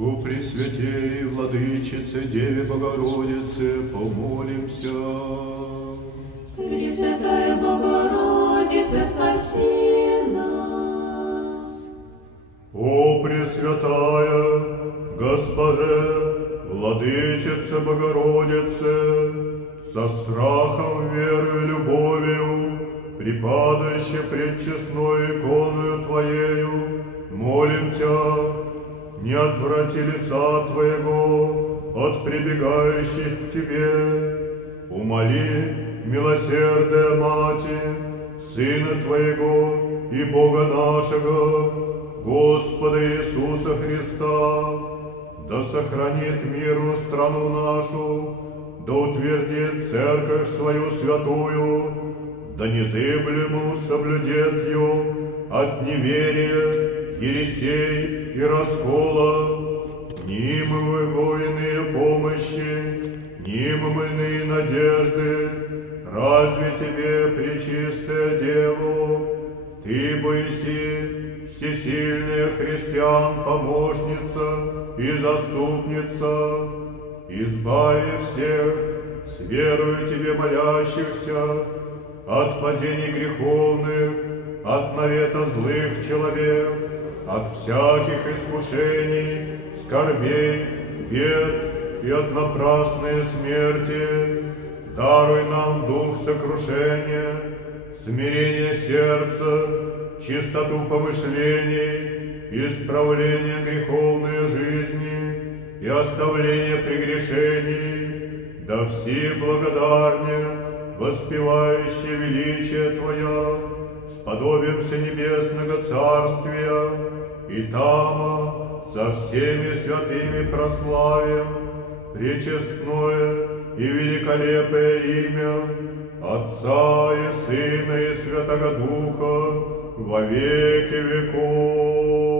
О Пресвятей, Владычице, Деве Богородице, помолимся. Пресвятая Богородице, спаси нас. О Пресвятая Госпоже, Владычице Богородице, со страхом, верою, любовью, припадаще пред честною иконою Твоею, молим Тя, не отврати лица Твоего от прибегающих к Тебе. Умоли, милосердная Мати, Сына Твоего и Бога нашего, Господа Иисуса Христа, да сохранит мирную страну нашу, да утвердит церковь свою святую, да незыблемо соблюдет ее от неверия, ересей и раскола, нимы воины помощи, нимы иные надежды, разве Тебе, Пречистая Дева, Ты боиси, всесильная христиан помощница и заступница, избави всех, с верою Тебе молящихся, от падений греховных, от навета злых человек, от всяких искушений, скорбей, бед и от напрасной смерти. Даруй нам дух сокрушения, смирение сердца, чистоту помышлений, исправление греховной жизни и оставление прегрешений, да все благодарне, воспевающие величие Твое, сподобимся небесного царствия, и там со всеми святыми прославим пречестное и великолепное имя Отца и Сына и Святого Духа во веки веков.